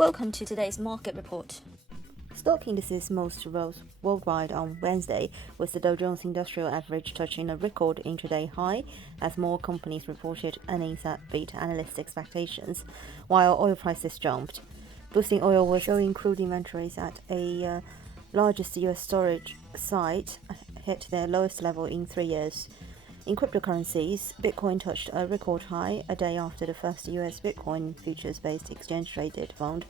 Welcome to today's market report. Stock indices most rose worldwide on Wednesday, with the Dow Jones Industrial Average touching a record intraday high as more companies reported earnings that beat analyst expectations, while oil prices jumped. Boosting oil was showing crude inventories at a largest U.S. storage site hit their lowest level in 3 years. In cryptocurrencies, Bitcoin touched a record high a day after the first U.S. Bitcoin futures-based exchange-traded fund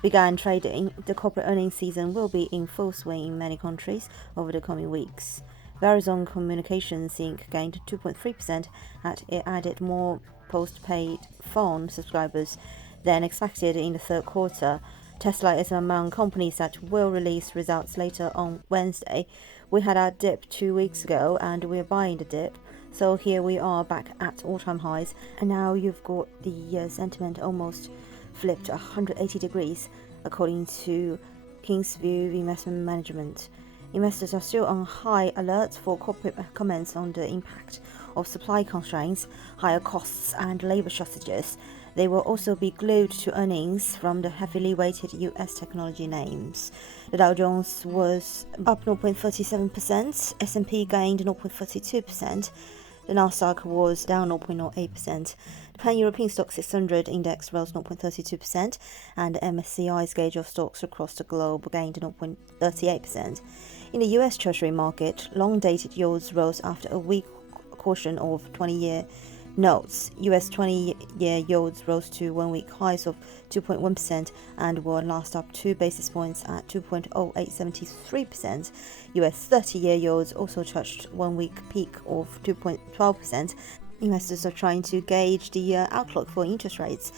began trading. The corporate earnings season will be in full swing in many countries over the coming weeks. Verizon Communications Inc. gained 2.3% as it added more post-paid phone subscribers than expected in the third quarter. Tesla is among companies that will release results later on Wednesday. We had our dip 2 weeks ago and we're buying the dip. So here we are back at all-time highs, and now you've got the sentiment almost flipped 180 degrees, according to Kingsview Investment Management. Investors are still on high alert for corporate comments on the impact of supply constraints, higher costs, and labor shortages. They will also be glued to earnings from the heavily weighted U.S. technology names. The Dow Jones was up 0.37%, S&P gained 0.32%, the Nasdaq was down 0.08%. The Pan-European Stock 600 index rose 0.32%, and the MSCI's gauge of stocks across the globe gained 0.38%. In the U.S. Treasury market, long-dated yields rose after a weak caution of 20-year notes. U.S. 20-year yields rose to one-week highs of 2.1% and were last up 2 basis points at 2.0873%. U.S. 30-year yields also touched one-week peak of 2.12%. Investors are trying to gauge the outlook for interest rates.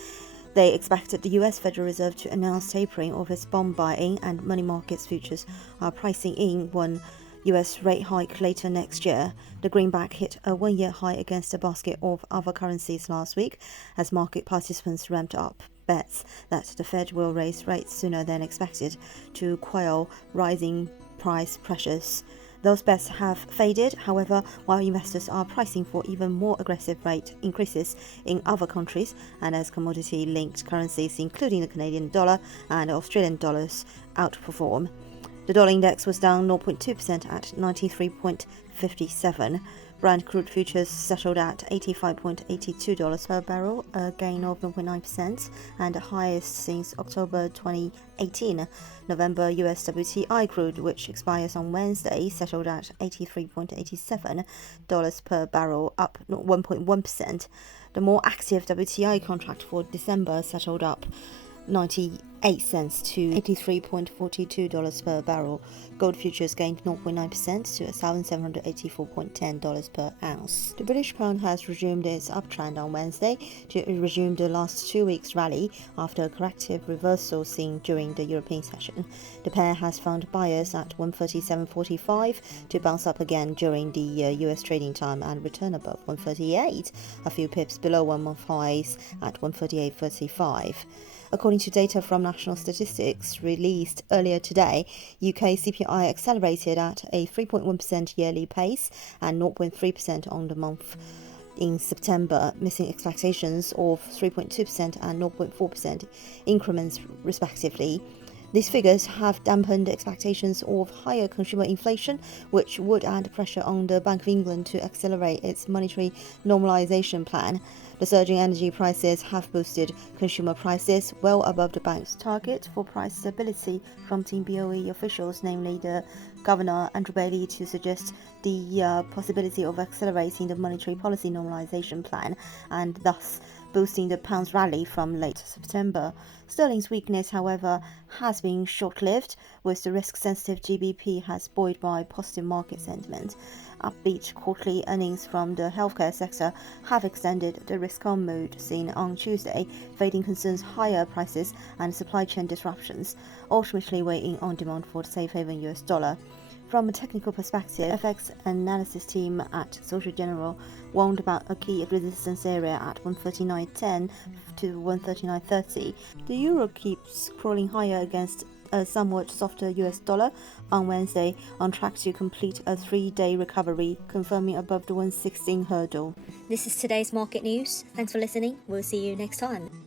They expected the U.S. Federal Reserve to announce tapering of its bond buying, and money markets futures are pricing in one U.S. rate hike later next year. The greenback hit a one-year high against a basket of other currencies last week as market participants ramped up bets that the Fed will raise rates sooner than expected to quell rising price pressures. Those bets have faded, however, while investors are pricing for even more aggressive rate increases in other countries, and as commodity-linked currencies, including the Canadian dollar and Australian dollars, outperform. The dollar index was down 0.2% at 93.57. Brent crude futures settled at $85.82 per barrel, a gain of 0.9% and the highest since October 2018. November US WTI crude, which expires on Wednesday, settled at $83.87 per barrel, up 1.1%. The more active WTI contract for December settled up 98 cents to $83.42 per barrel. Gold futures gained 0.9% to $1,784.10 per ounce. The British pound has resumed its uptrend on Wednesday to resume the last 2 weeks' rally after a corrective reversal seen during the European session. The pair has found buyers at 137.45 to bounce up again during the US trading time and return above 138, a few pips below 1-month highs at 138.35. According to data from National Statistics released earlier today, UK CPI accelerated at a 3.1% yearly pace and 0.3% on the month in September, missing expectations of 3.2% and 0.4% increments respectively. These figures have dampened expectations of higher consumer inflation, which would add pressure on the Bank of England to accelerate its monetary normalization plan. The surging energy prices have boosted consumer prices well above the bank's target for price stability, prompting BOE officials, namely the Governor Andrew Bailey, to suggest the possibility of accelerating the monetary policy normalization plan and thus boosting the pound's rally from late September. Sterling's weakness, however, has been short-lived, with the risk-sensitive GBP has buoyed by positive market sentiment. Upbeat quarterly earnings from the healthcare sector have extended the risk-on mood seen on Tuesday, fading concerns higher prices and supply chain disruptions, ultimately weighing on demand for the safe haven US dollar. From a technical perspective, FX analysis team at Social General warned about a key resistance area at 139.10 to 139.30. The euro keeps crawling higher against a somewhat softer US dollar on Wednesday, on track to complete a 3-day recovery, confirming above the 116 hurdle. This is today's market news. Thanks for listening. We'll see you next time.